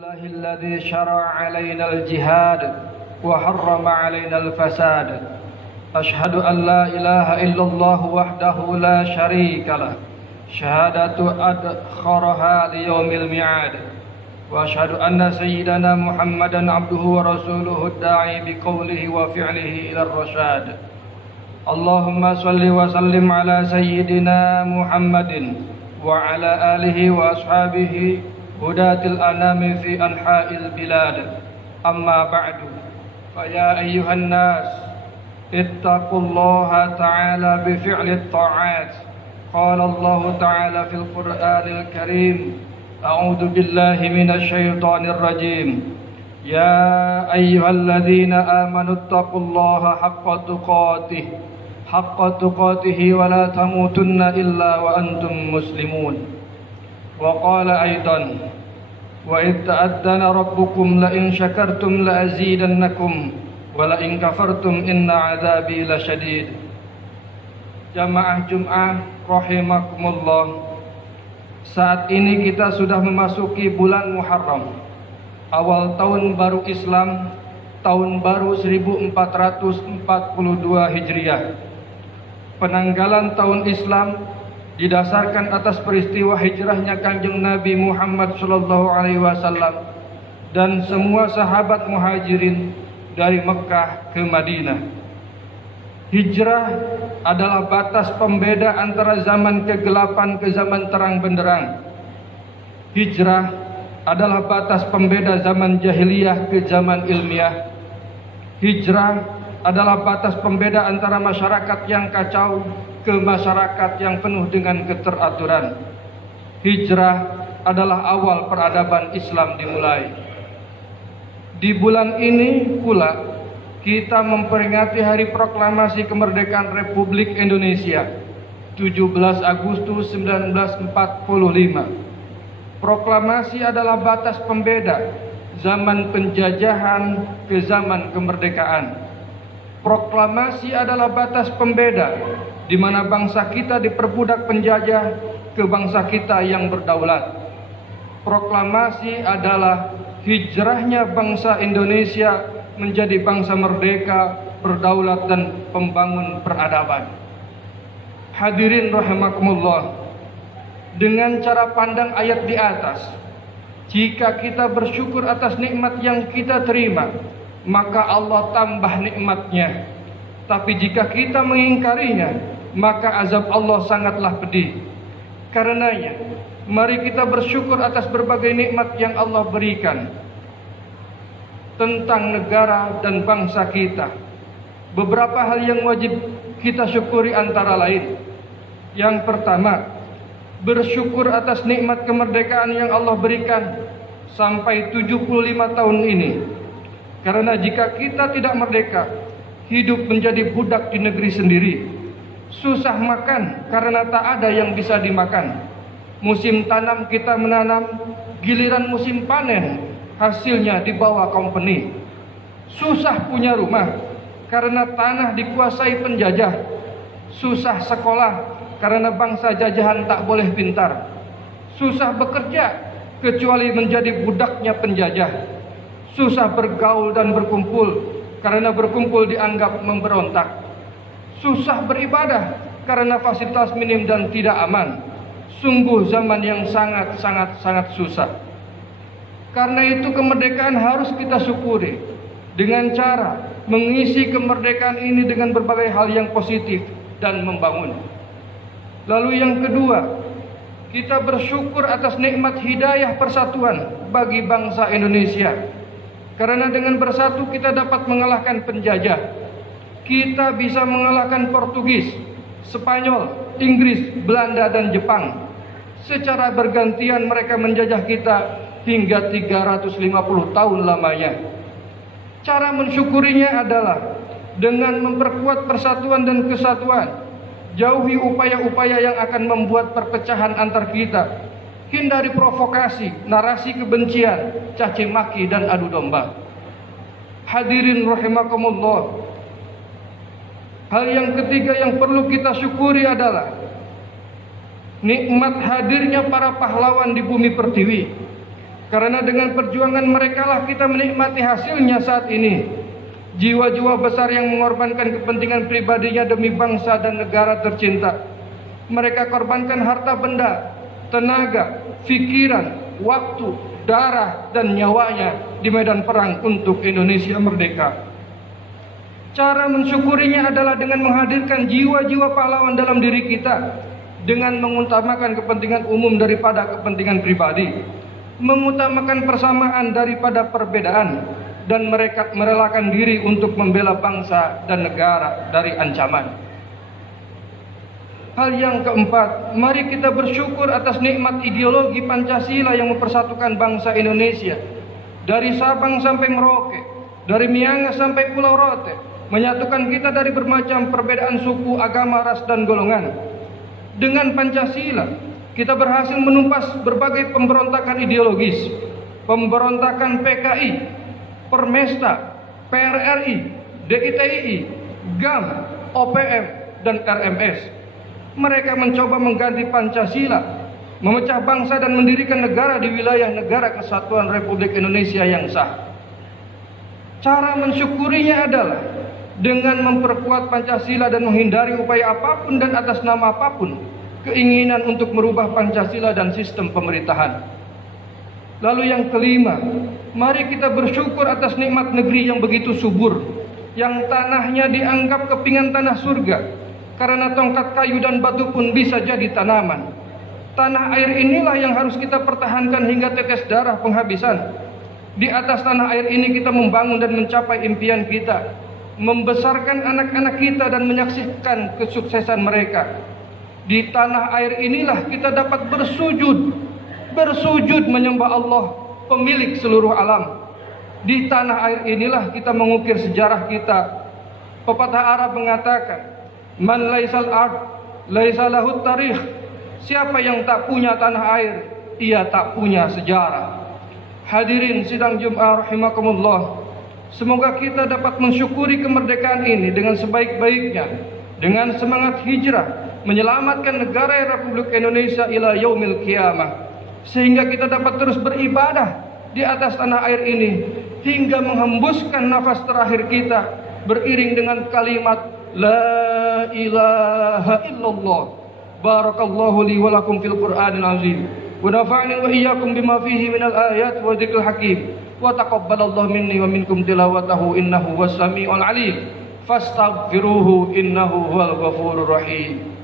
لله الذي شرع علينا الجهاد وحرم علينا الفساد. أشهد أن لا إله إلا الله وحده لا شريك له شهادة أدخرها ليوم الميعاد. وأشهد أن سيدنا محمدا عبده ورسوله الداعي بقوله وفعله إلى الرشاد. اللهم صل وسلم على سيدنا محمد وعلى آله وأصحابه هداة الأنام في أنحاء البلاد. أما بعد، فيا أيها الناس اتقوا الله تعالى بفعل الطاعات. قال الله تعالى في القرآن الكريم: أعوذ بالله من الشيطان الرجيم. يا أيها الذين آمنوا اتقوا الله حق تقاته ولا تموتن إلا وأنتم مسلمون. وقال أيضا: وإذ تأذن ربكم لئن شكرتم لأزيدنكم ولئن كفرتم إن عذابي لشديد. Jamaah Jum'ah rahimakumullah, saat ini kita sudah memasuki bulan Muharram, awal tahun baru Islam, tahun baru 1442 Hijriah. Penanggalan tahun Islam didasarkan atas peristiwa hijrahnya Kanjeng Nabi Muhammad SAW dan semua sahabat muhajirin dari Mekah ke Madinah. Hijrah adalah batas pembeda antara zaman kegelapan ke zaman terang benderang. Hijrah adalah batas pembeda zaman jahiliyah ke zaman ilmiah. Hijrah adalah batas pembeda antara masyarakat yang kacau ke masyarakat yang penuh dengan keteraturan. Hijrah adalah awal peradaban Islam dimulai. Di bulan ini pula kita memperingati Hari Proklamasi Kemerdekaan Republik Indonesia 17 Agustus 1945. Proklamasi adalah batas pembeda zaman penjajahan ke zaman kemerdekaan. Proklamasi adalah batas pembeda di mana bangsa kita diperbudak penjajah ke bangsa kita yang berdaulat. Proklamasi adalah hijrahnya bangsa Indonesia menjadi bangsa merdeka, berdaulat dan pembangun peradaban. Hadirin rahimakumullah, dengan cara pandang ayat di atas, jika kita bersyukur atas nikmat yang kita terima, maka Allah tambah nikmatnya. Tapi jika kita mengingkarinya, maka azab Allah sangatlah pedih. Karenanya, mari kita bersyukur atas berbagai nikmat yang Allah berikan tentang negara dan bangsa kita. Beberapa hal yang wajib kita syukuri antara lain. Yang pertama, bersyukur atas nikmat kemerdekaan yang Allah berikan sampai 75 tahun ini. Karena jika kita tidak merdeka, hidup menjadi budak di negeri sendiri. Susah makan karena tak ada yang bisa dimakan. Musim tanam kita menanam, giliran musim panen hasilnya dibawa company. Susah punya rumah karena tanah dikuasai penjajah. Susah sekolah karena bangsa jajahan tak boleh pintar. Susah bekerja kecuali menjadi budaknya penjajah. Susah bergaul dan berkumpul karena berkumpul dianggap memberontak. Susah beribadah karena fasilitas minim dan tidak aman. Sungguh zaman yang sangat susah. Karena itu kemerdekaan harus kita syukuri dengan cara mengisi kemerdekaan ini dengan berbagai hal yang positif dan membangun. Lalu yang kedua, kita bersyukur atas nikmat hidayah persatuan bagi bangsa Indonesia. Karena dengan bersatu kita dapat mengalahkan penjajah. Kita bisa mengalahkan Portugis, Spanyol, Inggris, Belanda dan Jepang. Secara bergantian mereka menjajah kita hingga 350 tahun lamanya. Cara mensyukurinya adalah dengan memperkuat persatuan dan kesatuan. Jauhi upaya-upaya yang akan membuat perpecahan antar kita. Hindari provokasi, narasi kebencian, caci maki dan adu domba. Hadirin rahimakumullah, hal yang ketiga yang perlu kita syukuri adalah nikmat hadirnya para pahlawan di bumi pertiwi. Karena dengan perjuangan mereka lah kita menikmati hasilnya saat ini. Jiwa-jiwa besar yang mengorbankan kepentingan pribadinya demi bangsa dan negara tercinta. Mereka korbankan harta benda, tenaga, pikiran, waktu, darah, dan nyawanya di medan perang untuk Indonesia merdeka. Cara mensyukurinya adalah dengan menghadirkan jiwa-jiwa pahlawan dalam diri kita, dengan mengutamakan kepentingan umum daripada kepentingan pribadi, mengutamakan persamaan daripada perbedaan, dan mereka merelakan diri untuk membela bangsa dan negara dari ancaman. Hal yang keempat, mari kita bersyukur atas nikmat ideologi Pancasila yang mempersatukan bangsa Indonesia. Dari Sabang sampai Merauke, dari Miangas sampai Pulau Rote, menyatukan kita dari bermacam perbedaan suku, agama, ras, dan golongan. Dengan Pancasila, kita berhasil menumpas berbagai pemberontakan ideologis, pemberontakan PKI, Permesta, PRRI, DITII, GAM, OPM, dan RMS. Mereka mencoba mengganti Pancasila, memecah bangsa dan mendirikan negara di wilayah Negara Kesatuan Republik Indonesia yang sah. Cara mensyukurinya adalah dengan memperkuat Pancasila dan menghindari upaya apapun dan atas nama apapun keinginan untuk merubah Pancasila dan sistem pemerintahan. Lalu yang kelima, mari kita bersyukur atas nikmat negeri yang begitu subur, yang tanahnya dianggap kepingan tanah surga, karena tongkat kayu dan batu pun bisa jadi tanaman. Tanah air inilah yang harus kita pertahankan hingga tetes darah penghabisan. Di atas tanah air ini kita membangun dan mencapai impian kita, membesarkan anak-anak kita dan menyaksikan kesuksesan mereka. Di tanah air inilah kita dapat bersujud menyembah Allah, pemilik seluruh alam. Di tanah air inilah kita mengukir sejarah kita. Pepatah Arab mengatakan, man laisal ard laisa lahu tarikh. Siapa yang tak punya tanah air, ia tak punya sejarah. Hadirin sidang Jumat rahimakumullah, semoga kita dapat mensyukuri kemerdekaan ini dengan sebaik-baiknya, dengan semangat hijrah menyelamatkan negara Republik Indonesia ila yaumil qiyamah, sehingga kita dapat terus beribadah di atas tanah air ini hingga menghembuskan nafas terakhir kita beriring dengan kalimat la ilaha illallah. Barakallahu li wa lakum fil Qur'anil azim wa nafa'ani wa iyyakum bima fihi minal ayat wa dzikril hakim wa taqabbalallahu minni wa minkum tilawatahu innahu was samiul alim fastaghfiruhu innahu huwal ghafurur rahim.